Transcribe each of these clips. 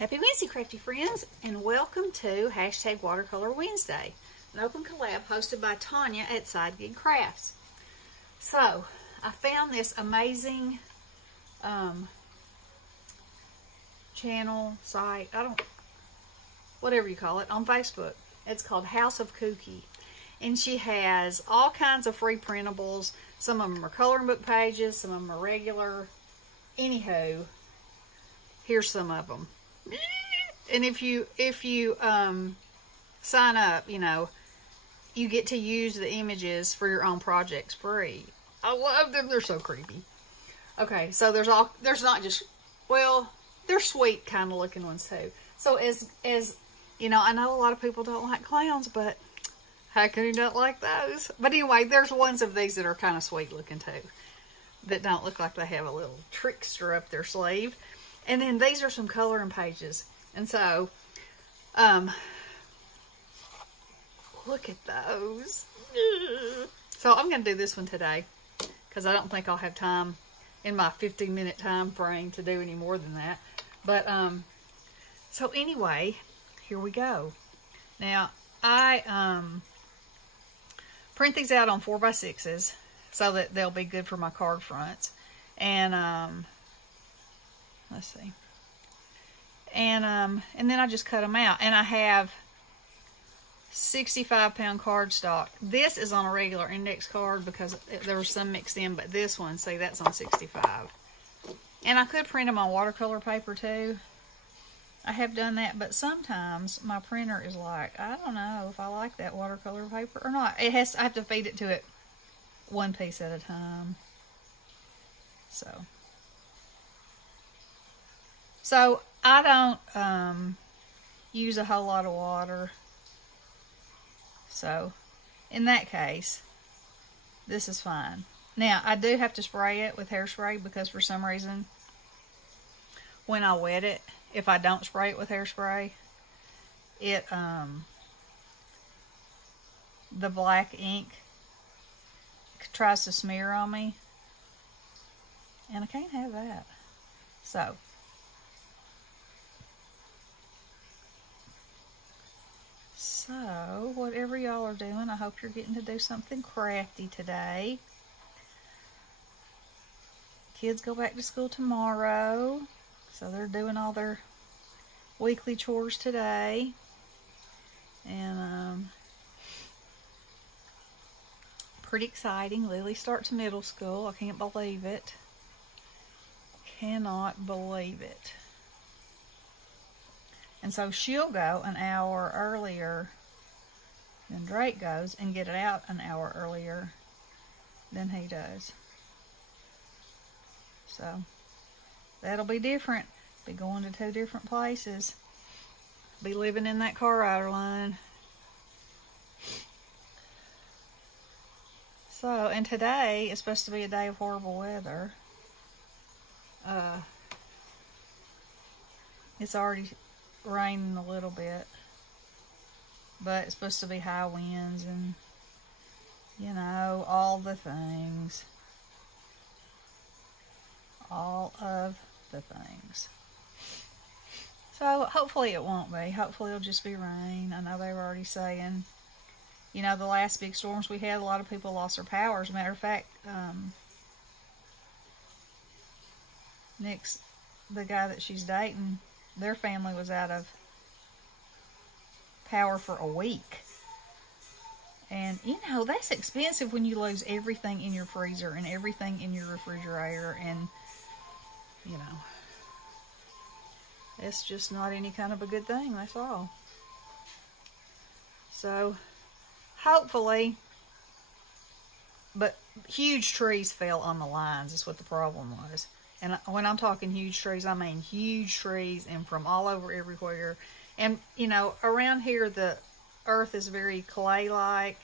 Happy Wednesday, Crafty Friends, and welcome to Hashtag Watercolor Wednesday, an open collab hosted by Tanya at Side Gig Crafts. So, I found this amazing channel, site, whatever you call it, on Facebook. It's called House of Kooky, and she has all kinds of free printables. Some of them are coloring book pages, some of them are regular. Anywho, here's some of them. And if you sign up, you get to use the images for your own projects free. I love them. They're so creepy. Okay, so there's not just, well, they're sweet kind of looking ones too. So as I know a lot of people don't like clowns, but how can you not like those? But anyway, there's ones of these that are kind of sweet looking too, that don't look like they have a little trickster up their sleeve. And then these are some coloring pages. And so, look at those. So I'm going to do this one today, because I don't think I'll have time in my 15-minute time frame to do any more than that. But, so anyway, here we go. Now, I print these out on 4x6s so that they'll be good for my card fronts. And, let's see. And then I just cut them out. And I have 65-pound cardstock. This is on a regular index card because there was some mixed in, but this one, see, that's on 65. And I could print them on watercolor paper too. I have done that, but sometimes my printer is like, I don't know if I like that watercolor paper or not. I have to feed it to it one piece at a time. So I don't use a whole lot of water. So in that case, this is fine. Now, I do have to spray it with hairspray because for some reason, when I wet it, if I don't spray it with hairspray, it the black ink tries to smear on me, and I can't have that. So, whatever y'all are doing, I hope you're getting to do something crafty today. Kids go back to school tomorrow, so they're doing all their weekly chores today. And, pretty exciting. Lily starts middle school. I can't believe it. Cannot believe it. And so she'll go an hour earlier than Drake goes and get it out an hour earlier than he does. So that'll be different. Be going to two different places. Be living in that car rider line. So, and today is supposed to be a day of horrible weather. It's already raining a little bit, but it's supposed to be high winds and all the things, all of the things. So hopefully it won't be. Hopefully it'll just be rain. I know they were already saying, the last big storms we had, a lot of people lost their power. As a matter of fact, Nick's, the guy that she's dating, their family was out of power for a week. And, that's expensive when you lose everything in your freezer and everything in your refrigerator. And, it's just not any kind of a good thing, that's all. So, hopefully, but huge trees fell on the lines is what the problem was. And when I'm talking huge trees, I mean huge trees and from all over everywhere. And, around here, the earth is very clay-like.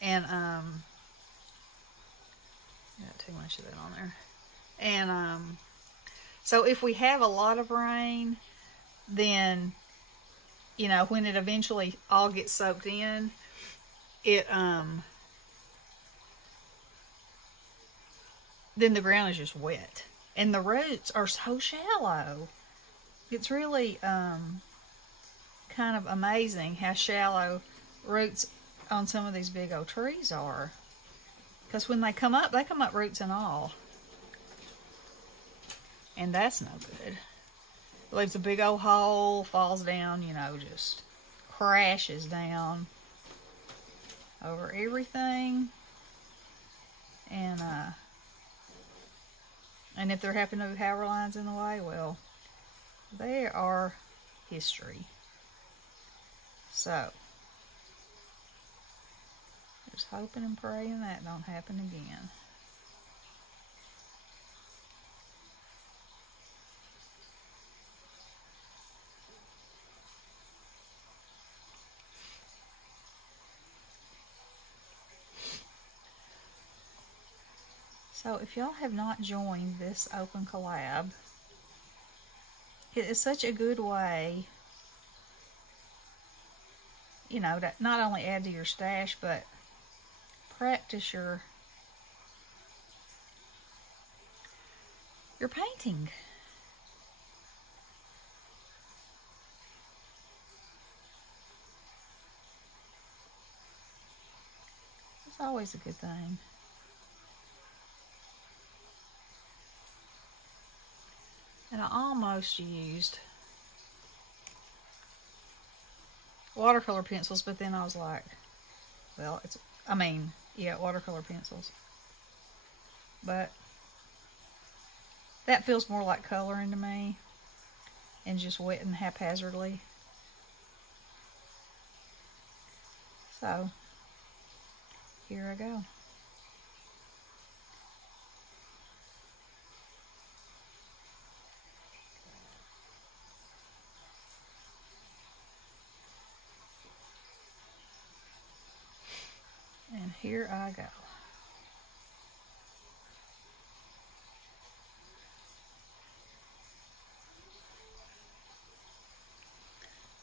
And, got too much of that on there. And, so if we have a lot of rain, then, when it eventually all gets soaked in, then the ground is just wet. And the roots are so shallow. it's really kind of amazing how shallow roots on some of these big old trees are. Because when they come up roots and all. And that's no good. It leaves a big old hole, falls down, you know, just crashes down over everything. And if there happen to be power lines in the way, well, they are history. So, just hoping and praying that don't happen again. So if y'all have not joined this open collab, it is such a good way, you know, to not only add to your stash, but practice your painting. It's always a good thing. And I almost used watercolor pencils, but then I was like, well, yeah, watercolor pencils. But that feels more like coloring to me and just wetting haphazardly. So, here I go. And here I go.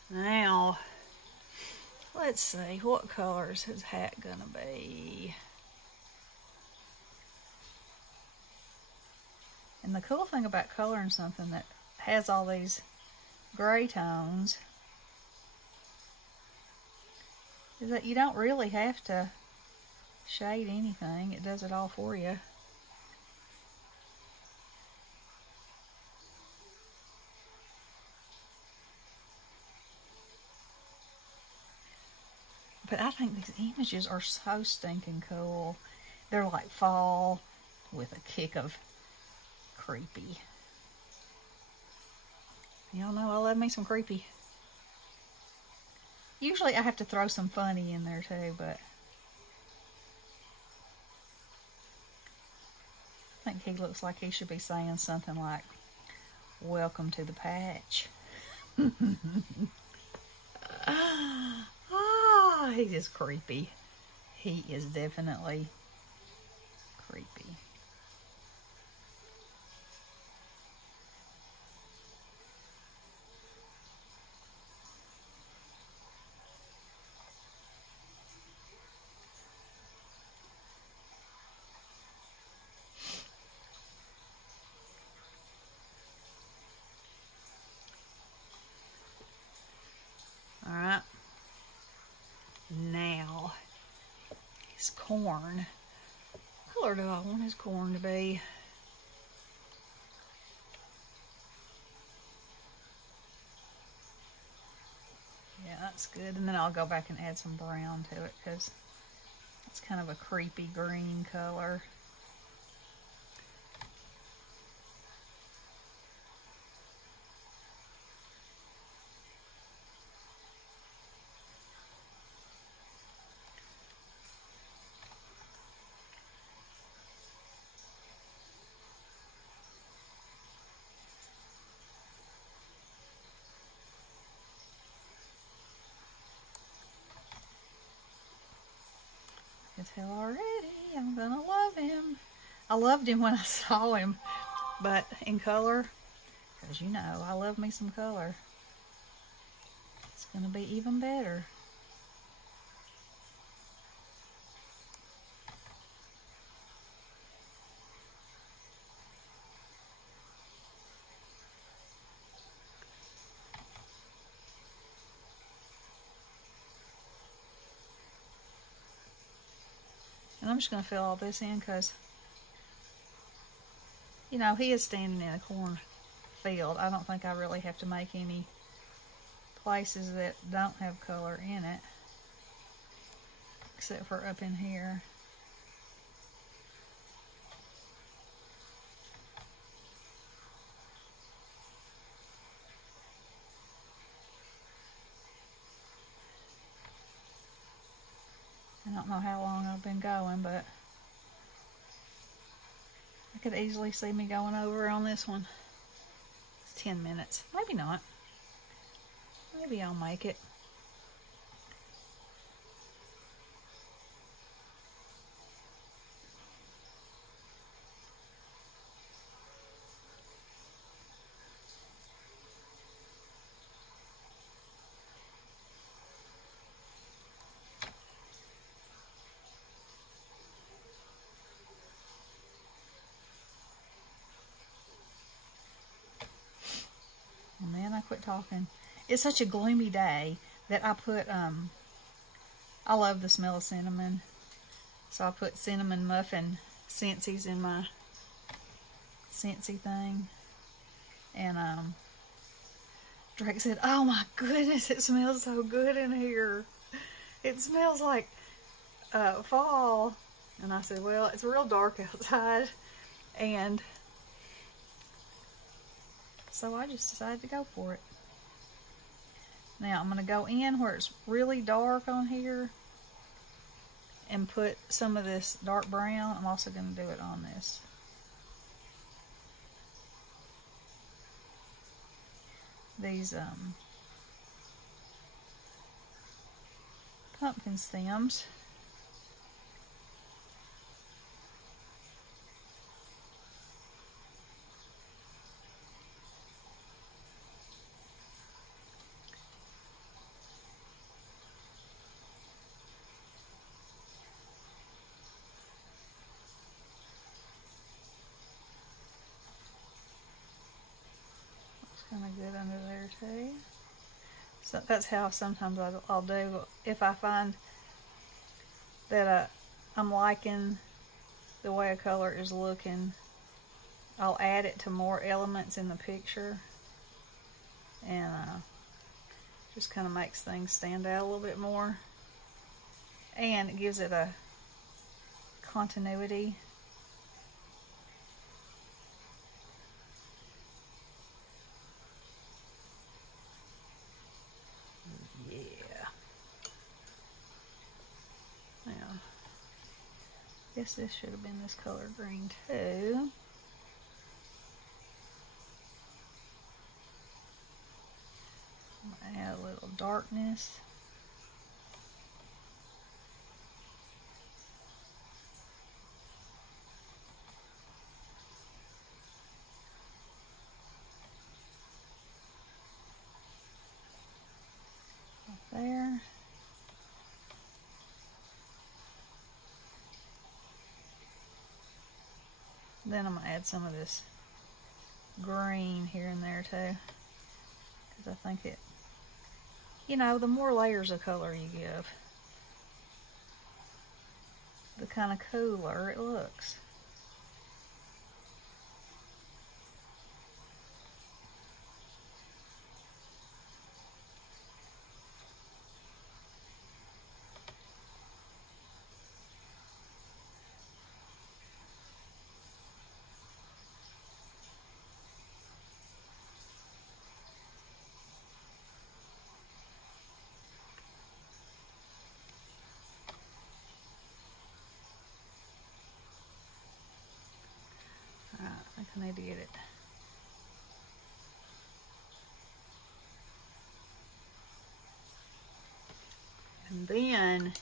Now, let's see, what color is his hat gonna be? And the cool thing about coloring something that has all these gray tones is that you don't really have to shade anything. It does it all for you. But I think these images are so stinking cool. They're like fall with a kick of creepy. Y'all know I love me some creepy. Usually I have to throw some funny in there too, but I think he looks like he should be saying something like, "Welcome to the patch." Oh, he's just creepy. He is definitely creepy. Alright. Now, his corn. What color do I want his corn to be? Yeah, that's good. And then I'll go back and add some brown to it because it's kind of a creepy green color. I can tell already I'm gonna love him. I loved him when I saw him, but in color, because you know I love me some color, it's gonna be even better. just going to fill all this in because, you know, he is standing in a cornfield. I don't think I really have to make any places that don't have color in it, except for up in here. I don't know how long I've been going, but I could easily see me going over on this one. It's 10 minutes. Maybe not. Maybe I'll make it. And then I quit talking. It's such a gloomy day that I put, I love the smell of cinnamon. So I put cinnamon muffin scentsies in my scentsy thing. And Drake said, "Oh my goodness, it smells so good in here. It smells like fall." And I said, "Well, it's real dark outside." And so I just decided to go for it. Now I'm going to go in where it's really dark on here and put some of this dark brown. I'm also going to do it on this. These pumpkin stems. Kind of good under there too. So that's how sometimes I'll do. If I find that I'm liking the way a color is looking, I'll add it to more elements in the picture, and just kind of makes things stand out a little bit more, and it gives it a continuity. I guess this should have been this color green too. I'm going to add a little darkness. Up there. Then I'm going to add some of this green here and there too, because I think it, you know, the more layers of color you give, the kind of cooler it looks. I need to get it. And then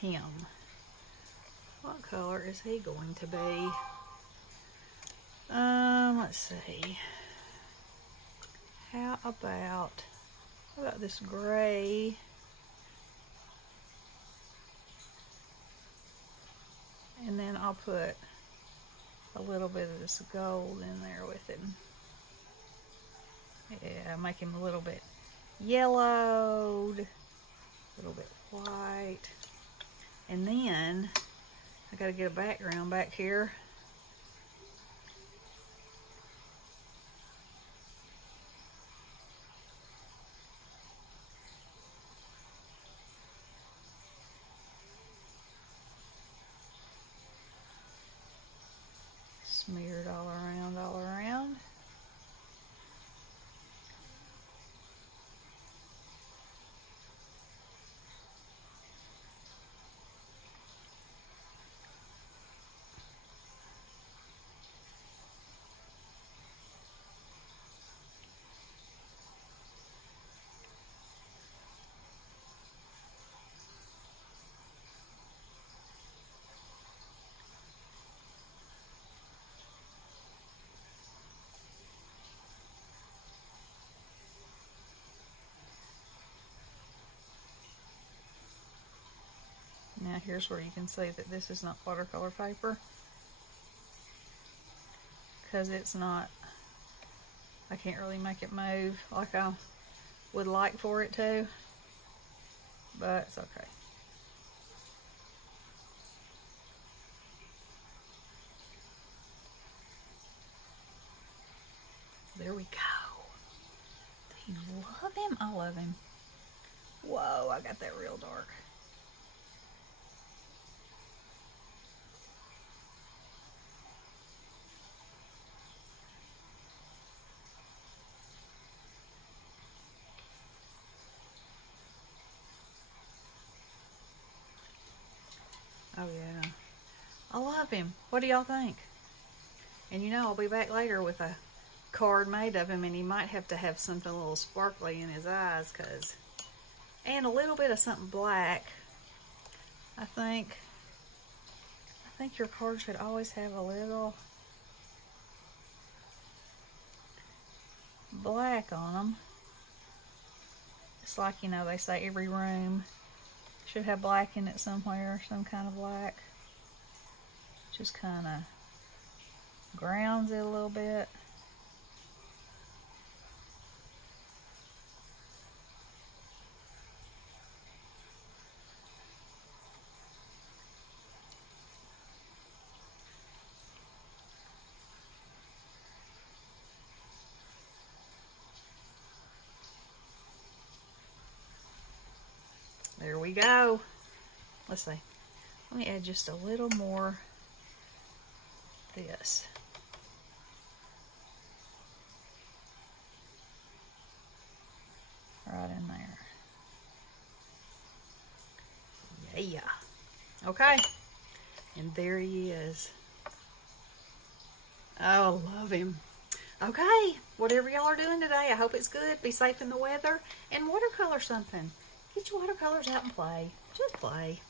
him. What color is he going to be? Let's see. How about this gray? And then I'll put a little bit of this gold in there with it. Yeah, make him a little bit yellowed, a little bit white. And then I gotta get a background back here. Smeared all around, all around. Now here's where you can see that this is not watercolor paper, because it's not, I can't really make it move like I would like for it to, but it's okay. There we go. Do you love him? I love him. Whoa, I got that real dark. Oh yeah, I love him. What do y'all think? And you know, I'll be back later with a card made of him, and he might have to have something a little sparkly in his eyes, and a little bit of something black. I think your card should always have a little black on them. It's like, you know, they say every room should have black in it somewhere, some kind of black. Just kind of grounds it a little bit. There we go. Let's see. Let me add just a little more this. Right in there. Yeah. Okay. And there he is. Oh, love him. Okay. Whatever y'all are doing today, I hope it's good. Be safe in the weather. And watercolor something. Get your watercolors out and play. Just play.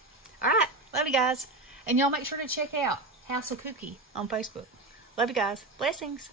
All right. Love you guys. And y'all make sure to check out House of Kooky on Facebook. Love you guys. Blessings.